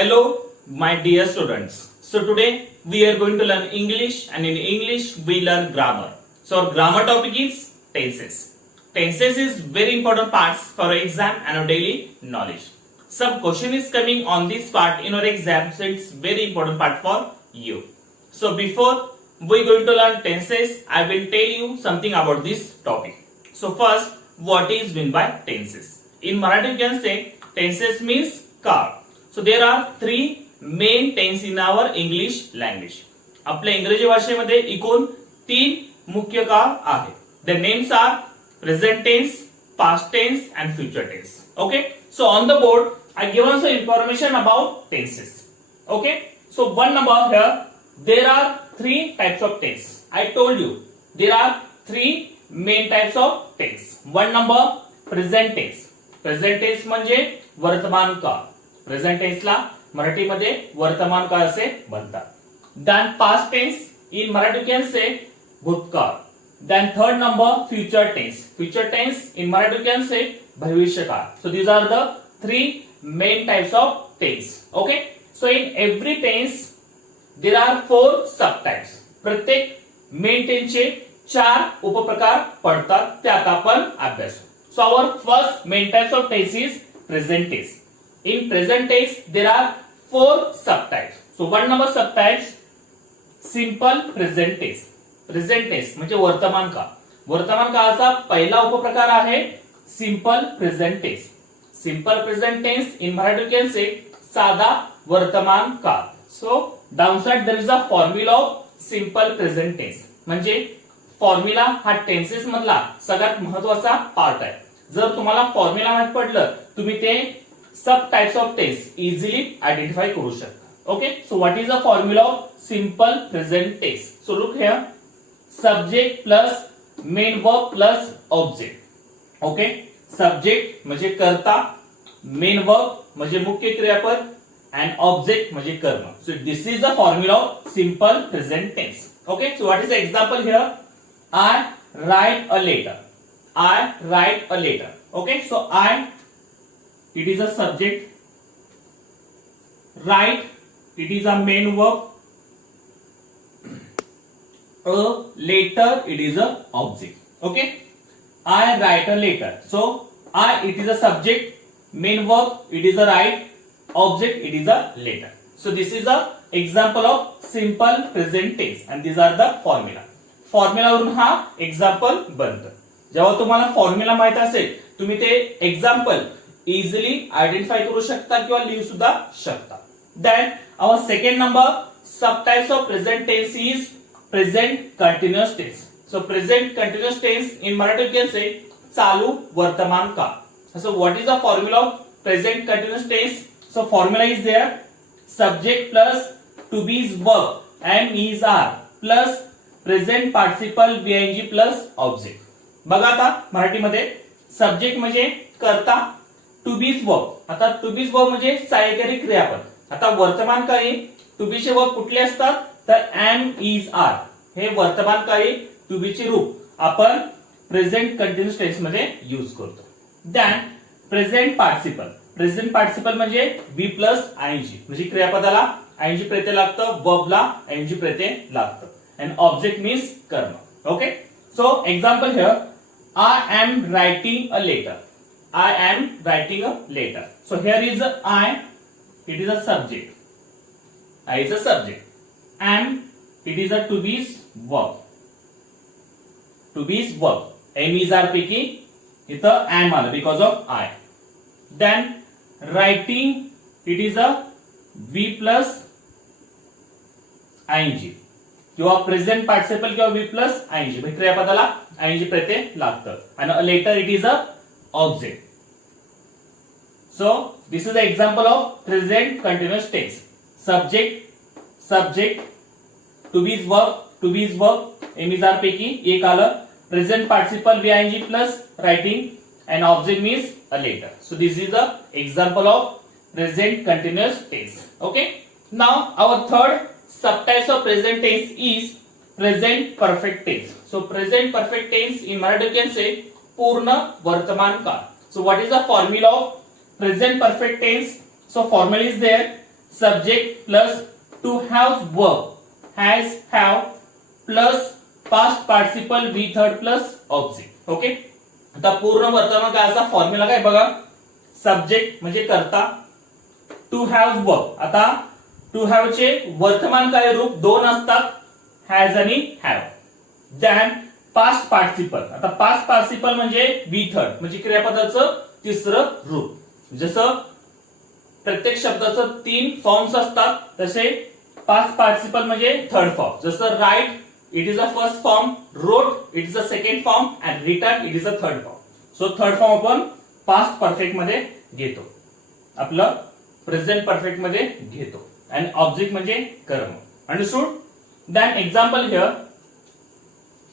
Hello, my dear students. So today we are going to learn English, and in English we learn grammar. So our grammar topic is tenses. Tenses is very important parts for our exam and our daily knowledge. Some question is coming on this part in our exam, so it's very important part for you. So before we going to learn tenses, I will tell you something about this topic. So first, what is meant by tenses? In Marathi you can say tenses means काळ. So there are three main tense in our English language. आपल्या इंग्रजी भाषेमध्ये एकूण तीन मुख्य काळ आहेत. The names are present tense, past tense and future tense. Okay? So on the board I given some information about tenses. Okay? So one number here, there are three types of tense. I told you there are three main types of tense. One number present tense. Present tense म्हणजे वर्तमान काळ. Present टेन्सला मराठीमध्ये वर्तमान काळ असे म्हणतात. Then past tense in Marathi you can say भूतकाळ. Then third number future tense. Future tense in Marathi you can say भविष्यकाळ. So these are the three main types of tense. Okay. So in every tense there are four sub types. प्रत्येक main टेन्सचे चार उपप्रकार पडतात, ते आता आपण अभ्यासू. So our first main types of tense is present tense. In present tense there are four subtypes. So one number subtypes simple present tense. Present tense म्हणजे वर्तमान काळ. वर्तमान काळाचा पहिला उपप्रकार आहे simple present tense. Simple present tense in Marathi you can say साधा वर्तमान काळ. So downside there is a formula of simple present tense. म्हणजे फॉर्म्युला हा टेन्सेस मधला सगळ्यात महत्त्वाचा पार्ट आहे. जर तुम्हाला फॉर्म्युला माहित पडलं, तुम्ही ते subtypes of tense easily identify करू शकता. Okay. So what is the formula of simple present tense? So look here, subject plus main verb plus object. Okay. Subject म्हणजे कर्ता, मेन वर्ब म्हणजे मुख्य क्रियापद अँड ऑब्जेक्ट म्हणजे कर्म. So this is the formula of simple present tense. Okay. So what is the example here? I write a letter. I write a letter. Okay, so I, it is a subject. Write, it is a main verb. A letter, it is a object. Okay, I write a letter. So I, it is a subject. Main verb, it is a write. Object, it is a letter. So this is a example of simple present tense, and these are the formula. Formula वरून हा example बनतो. जेव्हा तुम्हाला formula माहित असेल, तुम्ही ते example easily identify करू शकता किंवा लिहू सुद्धा शकता. Then our second number subtypes of present tense is present continuous tense. So present continuous tense in Marathi you can say चालू वर्तमान काळ. So what is the formula of present continuous tense? So formula is there, subject plus to be is verb am is are plus present participle VING plus object. बघा आता मराठीमध्ये subject म्हणजे कर्ता, to बीज verb. आता to बीज verb म्हणजे सहाय्यकारी क्रियापद. आता वर्तमान काळी टू बी चे वर्ब कुठले असतात? तर एम, इज, आर हे वर्तमान काळी टू बी चे रूप आपण प्रेझेंट कंटिन्युअस टेन्स मध्ये यूज करतो. Then present participle. Present participle म्हणजे वी प्लस ING म्हणजे क्रियापदाला ING प्रत्यय लागतं, वर्बला ING प्रत्यय लागतं, अँड ऑब्जेक्ट मीन्स कर्म. Okay. So example here, I am writing a letter. I am writing a letter. So here is a I, it is a subject. I is a subject. Am, it is a to be's verb. To be's verb. Am is are पैकी इथं am आलं because of I. Then writing, it is a V plus ING. किंवा present participle किंवा V plus ING म्हणजे क्रियापदाला ING प्रत्यय लागतं, आणि letter it is a object. So this is the example of present continuous tense. Subject to बीज verb am is are पैकी एक आलं, present participle VING plus writing and object means a letter. So this is the example of present continuous tense. Okay. Now our third subtypes of present tense is present perfect tense. So present perfect tense in Marathi you can say पूर्ण वर्तमान काळ. So what is the formula of present perfect tense? So formula is there, subject plus to have verb, has, have plus past participle V third plus object. Okay, आता पूर्ण वर्तमान काळाचा formula काय बघा. Subject म्हणजे कर्ता, टू हॅव वर्ब. आता to have चे वर्तमान काळ रूप दोन असतात, हॅज आणि हॅव. Then past participle. आता पास्ट पार्टिसिपल म्हणजे वी थर्ड म्हणजे क्रियापदाचं तिसरं रूप. जसं प्रत्येक शब्दाचं 3 फॉर्म्स असतात तसे पास्ट पार्टिसिपल म्हणजे थर्ड फॉर्म. जसं write it is a first form, wrote it is a second form and written it is a third form. So third form आपण पास्ट परफेक्ट मध्ये घेतो, आपलं प्रेझेंट परफेक्ट मध्ये घेतो. अँड ऑब्जेक्ट म्हणजे कर्म. Understood. Then example here,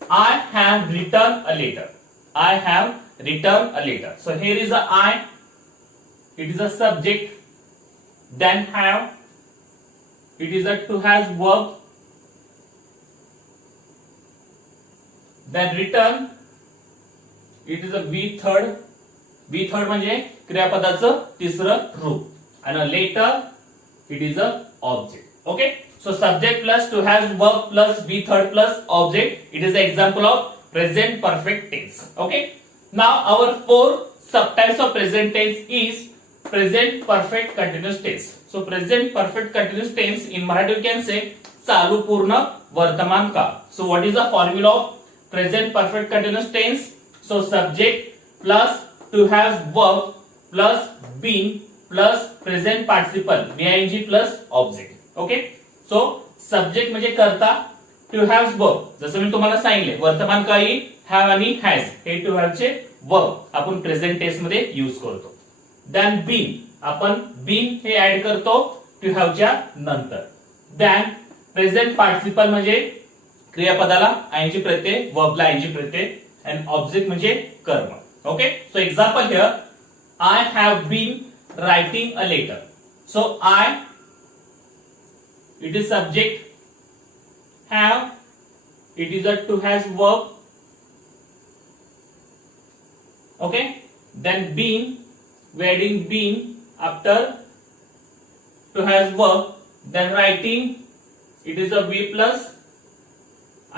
I have written a letter. I have written a letter. So here is a I. It is a subject. Then have. It is a to has verb. Then return. It is a we third. We third म्हणजे क्रियापदाचं तिसरं रूप. And a letter. It is a object. Okay. So subject plus to has verb plus be third plus object. It is an example of present perfect tense. Okay. Now our 4 subtypes of present tense is present perfect continuous tense. So present perfect continuous tense in Marathi we can say चालू पूर्ण वर्तमान काळ. So what is the formula of present perfect continuous tense? So subject plus to have verb plus been plus present participle ing plus object. Okay. So subject म्हणजे कर्ता, to have verb. जसं मी तुम्हाला सांगितले वर्तमान काळी हॅव आणि has hey to have चे verb आपण प्रेझेंट टेन्स मध्ये यूज करतो. देन बीन, आपण बीन हे ऍड करतो टू हॅव च्या नंतर. देन प्रेझेंट पार्टिसिपल म्हणजे क्रियापदाला आयएनजी प्रत्यय, वर्बला आयएनजी प्रत्यय. अँड ऑब्जेक्ट म्हणजे कर्म. Okay. So example here, I have been writing a letter. So I it is subject, have it is a to has verb. Okay. Then been, we adding been after to has verb. Then writing, it is a we plus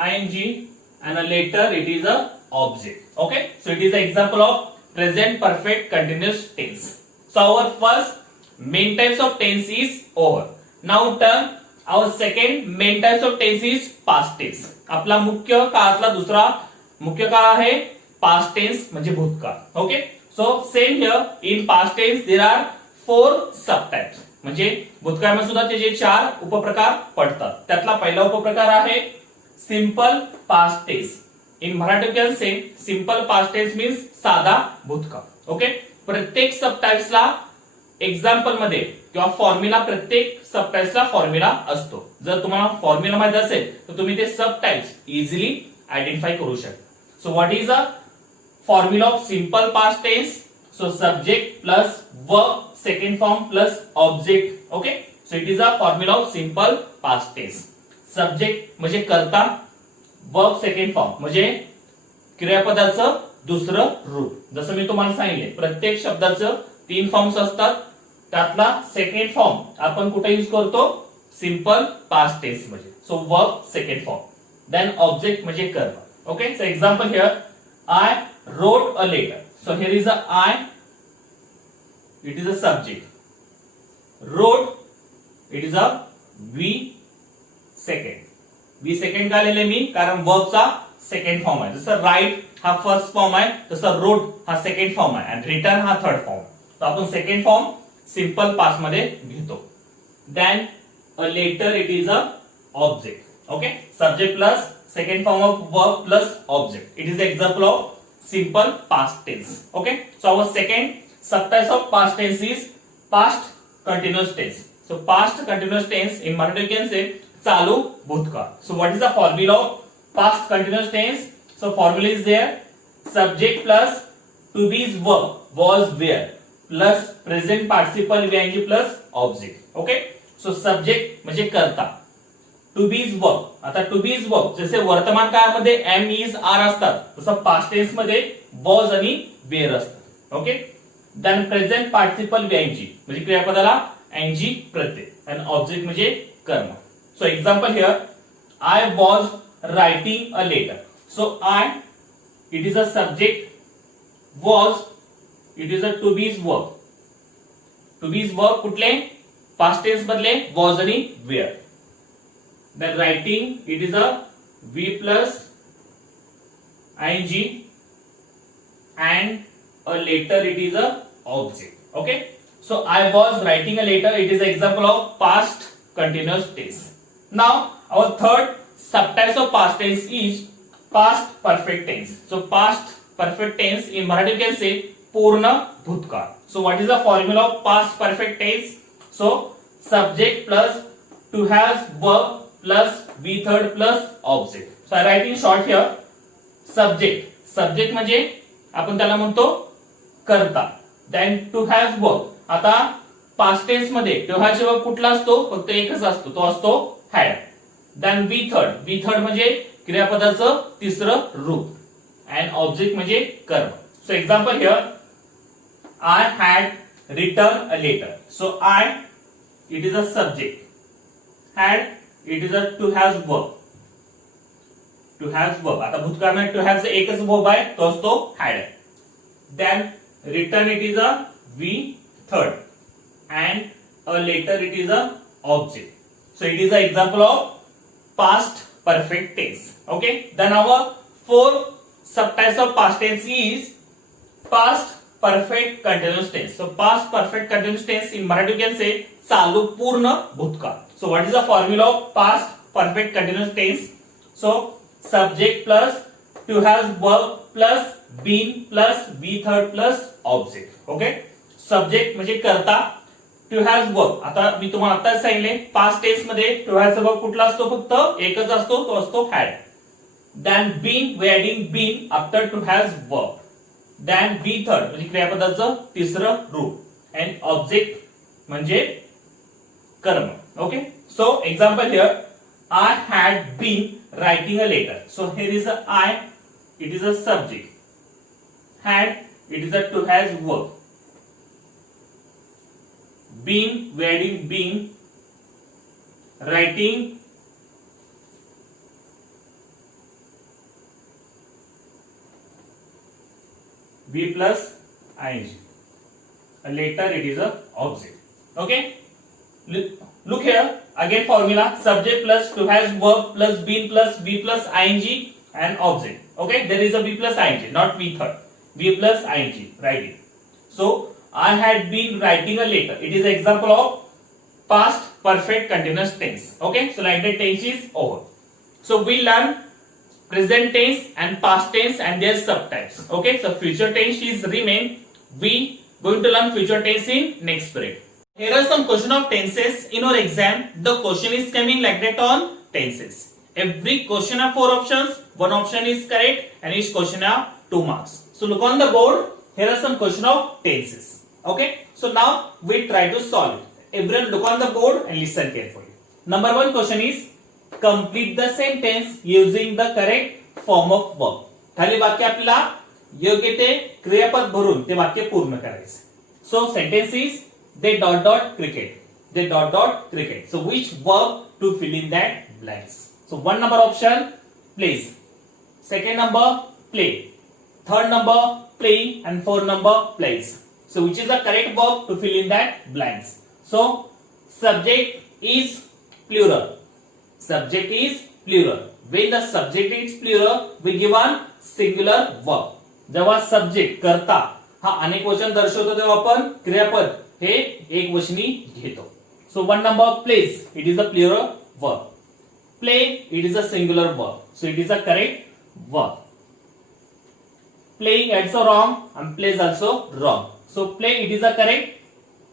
ing and a later it is a object. Okay. So it is an example of present perfect continuous tense. So our first main types of tense is over. Now turn our second main types of tense is past tense. आपला मुख्य काळातला दुसरा मुख्य काळ आहे past tense म्हणजे भूतकाळ. Okay. So same here in past tense there are 4 subtypes. म्हणजे भूतकाळामध्ये सुद्धा त्याचे 4 उपप्रकार पडतात. त्यातला पहिला उपप्रकार आहे simple past tense. In Marathi can say simple past tense means साधा भूतकाळ. ओके. प्रत्येक सबटाइप्सला एक्झाम्पल मध्ये किंवा फॉर्म्युला, प्रत्येक सबटाइप्सला फॉर्म्युला असतो. जर तुम्हाला फॉर्म्युला माहित असेल तर तुम्ही ते सबटाइप्स इझिली आयडेंटिफाय करू शकता. So what is a formula of simple past tense? So subject plus verb second form plus object. Okay. So it is a formula of simple past tense. Subject म्हणजे कर्ता, verb second form म्हणजे क्रियापदाचं दुसरं रूप. जसं मी तुम्हाला सांगितले प्रत्येक शब्दाचं 3 forms असतात, त्यातला सेकंड फॉर्म आपण कुठे यूज करतो? सिंपल पास्ट टेन्स मध्ये. So verb second form. Then object म्हणजे कर्म. Okay. So example here, I wrote a letter. So here is a I, it is a subject. Wrote it is a V second. V second का लिहिले मी? कारण वर्बचा second form आहे. जसं right हा first form आहे तसं रोट हा second form आहे आणि रिटर्न हा थर्ड फॉर्म. तर आपण सेकंड फॉर्म सिंपल पास्ट मध्ये घेतो. Then a letter it is a object. Okay. Subject plus second form of verb plus object. It is example of simple past tense. Okay. So our second subtypes of past tense is past continuous tense. So past continuous tense in Marathi can say चालू भूतकाळ. So what is the formula of past continuous tense? So formula is there, subject plus to be is verb was where plus present participle ing plus object. Okay. So subject म्हणजे कर्ता, to be is verb. आता to be is verb जसे वर्तमान काळामध्ये am is are असतात तसं past tense मध्ये was आणि वेअर असतात. Okay. Then present participle ing म्हणजे क्रियापदाला ing प्रत्यय and object म्हणजे कर्म. So example here, I was writing a letter. So I, it is a subject, was, it is a to be's verb. To be's verb कुठले? Past tense मधले was आणि were. Then writing, it is a V plus ing and a letter, it is a object. Okay. So I was writing a letter, it is an example of past continuous tense. Now our third subtypes of past tense is past perfect tense. So past perfect tense in Marathi we can say पूर्ण भूतकाळ. So what is the formula of past perfect tense? So subject plus to have verb plus V third plus object. So I write in short here subject. Subject म्हणजे आपण त्याला म्हणतो कर्ता. Then to have verb. आता past tense मध्ये to have verb कुठला असतो? फक्त एकच असतो, तो असतो had. Then V third. V third म्हणजे क्रियापदाचं तिसरं रूप and object म्हणजे कर्म. So example here, I had written a letter. So I, it is a subject. Had, it is a to have verb. To have verb. आता भूतकाळामध्ये to have एकच verb आहे, तो असतो had. Then written, it is a V third and a letter, it is a object. So it is an example of past perfect tense. Okay. Then our four subtypes of past tense is past perfect continuous tense. So past perfect continuous tense in Marathi we can say चालू पूर्ण भूतकाळ. So what is the formula of past perfect continuous tense? So subject plus to have verb plus been plus V third plus object. Okay. Subject म्हणजे कर्ता, to have verb. आता मी तुम्हाला आताच सांगितले past tense मध्ये to have verb कुठला असतो? फक्त एकच असतो, तो असतो had. Then been, we adding been after to have verb. Then V third म्हणजे क्रियापदाचं तिसरं रूप and object म्हणजे कर्म. Okay. So example here, I had been writing a letter. So here is a I, it is a subject. Had, it is a to have verb. Been, we adding been. Writing, V plus ing. A letter, it is a object. Okay. Look here again formula, subject plus to has verb plus been plus V plus ing and object. Okay, there is a V plus ing, not V third. V plus ing, writing. So I had been writing a letter. It is an example of past perfect continuous tense. Okay, so like that tense is over. So we learn present tense and past tense and their subtypes. Okay, so future tense is remain. We going to learn future tense in next period. Here are some question of tenses in our exam. The question is coming like that on tenses. Every question have 4 options. One option is correct and each question have 2 marks. So look on the board. Here are some question of tenses. Okay. So now we try to solve it. Everyone look on the board and listen carefully. Number 1 question is complete the sentence using the correct form of verb. खाली वाक्य आपल्याला योग्य ते क्रियापद भरून ते वाक्य पूर्ण करायचे. So sentence is they dot dot cricket. They dot dot cricket. So which verb to fill in that blanks? So 1 number option plays. Second number play. Third number playing and 4 number plays. So which is the correct verb to fill in that blanks? So subject is plural. Subject is plural. When the subject is plural, we give one singular verb. जेव्हा subject करता हा अनेक वचन दर्शवतो तेव्हा आपण क्रियापद हे एक वचनी घेतो. So 1 number plays, it is a plural verb. Play, it is a singular verb. So it is a correct verb. Playing also wrong and plays also wrong. So play, it is a correct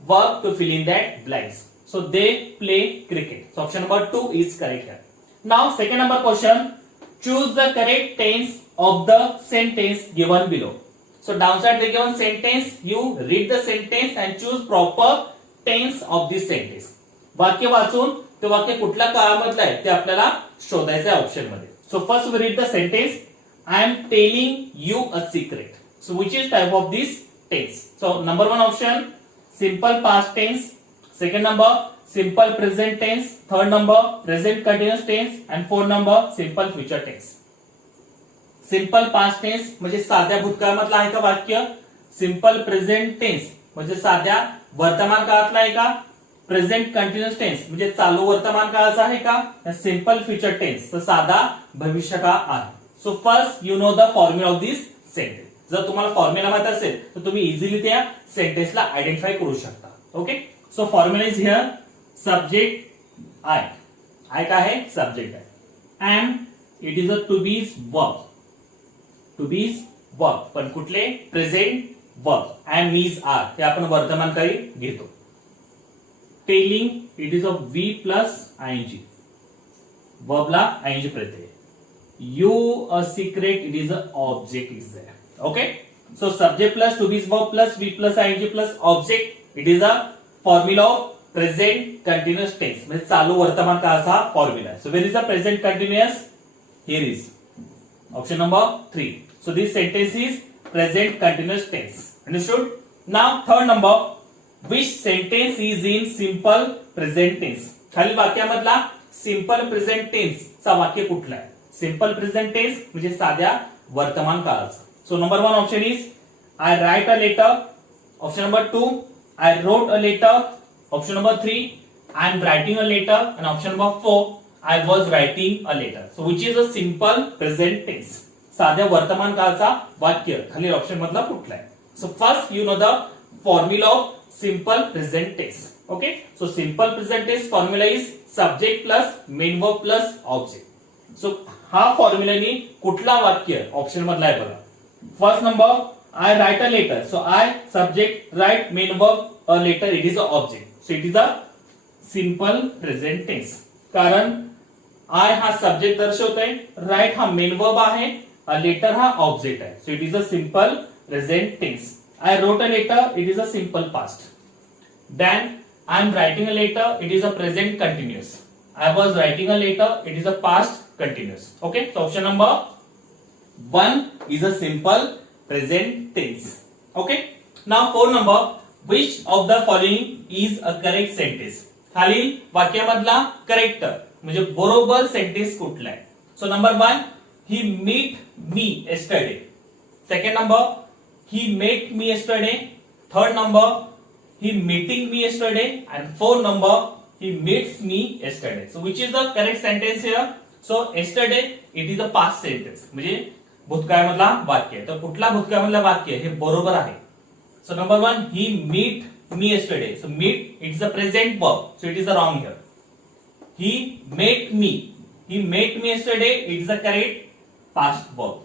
verb to fill in that blanks. So they play cricket. So option number 2 is correct here. Now second number question, choose the correct tense of the sentence given below. So downside they given sentence, you read the sentence and choose proper tense of this sentence. वाक्य वाचून ते वाक्य कुठल्या काळामधलं आहे ते आपल्याला शोधायचं आहे ऑप्शन मध्ये. So first we read the sentence, I am telling you a secret. So which is type of this tense? So number 1 option simple past tense. Second number simple present tense, third number present continuous tense and fourth number simple future tense. Simple past tense म्हणजे साध्या भूतकाळामधलं आहे का वाक्य, simple present tense म्हणजे साध्या वर्तमान काळातलं आहे का, प्रेझेंट कंटिन्युअस टेन्स म्हणजे चालू वर्तमान काळाचा आहे का, सिंपल फ्युचर टेन्स तर साधा भविष्यकाळ आहे. So first you know the formula of this sentence. जर तुम्हाला फॉर्म्युला माहित असेल तर तुम्ही इझिली त्या सेंटेन्सला आयडेंटिफाय करू शकता. Okay, so formula is here subject I. I काय आहे, सब्जेक्ट आहे. Am it is a to बीज वर्ब. टू बीज वर्ब पण कुठले, present verb. Am is are हे आपण वर्तमान काळी घेतो. Telling it is a V plus ING. वर्बला आयएनजी प्रत्यय. You a secret it is a object is there. Okay, so subject plus to बीज verb plus V plus ING plus object it is a formula of present continuous tense म्हणजे चालू वर्तमान काळाचा फॉर्म्युला. So where is the present continuous, here is option number 3. So this sentence is present continuous tense. Understood? Now third number, which sentence is in simple present tense? खाली वाक्यामधला simple present tense चा वाक्य कुठला आहे? simple present tense म्हणजे साध्या वर्तमान काळाचा. So number 1 option is I write a letter. Option number 2 I wrote a letter. Option number 3 I am writing a letter. And option number 4 I was writing a letter. So which is a simple present tense? साध्या वर्तमान काळाचा वाक्य खाली option मधला कुठला आहे? So first you know the formula of simple present tense. Okay? So simple present tense formula is subject plus main verb plus object. So हा फॉर्म्युलानी कुठला वाक्य ऑप्शन मधला आहे बघा. First number I write a letter. So I subject write main verb a letter it is a object. So it is a simple present tense. कारण I हा subject दर्शवतोय, write हा मेन वर्ब आहे, letter हा object आहे. So it is a simple present tense. I wrote a letter it is a simple past. Then I am writing a letter it is a present continuous. I was writing a letter it is a past continuous. Okay, so option number 1 is a simple present tense. Okay, now 4 number, which of the following is a correct sentence? खालील वाक्यामधला correct म्हणजे बरोबर sentence कुठला आहे? So number 1 he meet me yesterday. Second number he met me yesterday. Third number he meeting me yesterday. and fourth number he meets me yesterday. So which is the correct sentence here? So yesterday it is a past sentence म्हणजे भूतकाळामधला वाक्य. तर कुठला भूतकाळामधला वाक्य हे बरोबर आहे? So number 1 he meet me yesterday. So meet it is a present verb. So it is the wrong here. He met me. He met me yesterday. It is the correct past verb.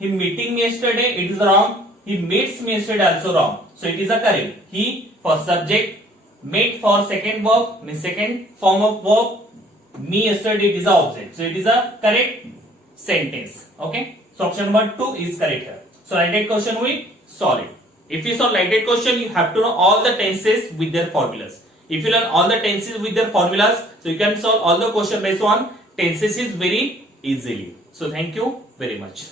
He meeting me yesterday. It is wrong. He meets me yesterday also wrong. So it is a correct. He for subject, met for second verb, means second form of verb. Me yesterday it is a object. So it is a correct sentence. Okay. So option number 2 is correct here. So write-it question we solve it. If you solve write-it question, you have to know all the tenses with their formulas. If you learn all the tenses with their formulas, so you can solve all the question based on tenses is very easily. So thank you very much.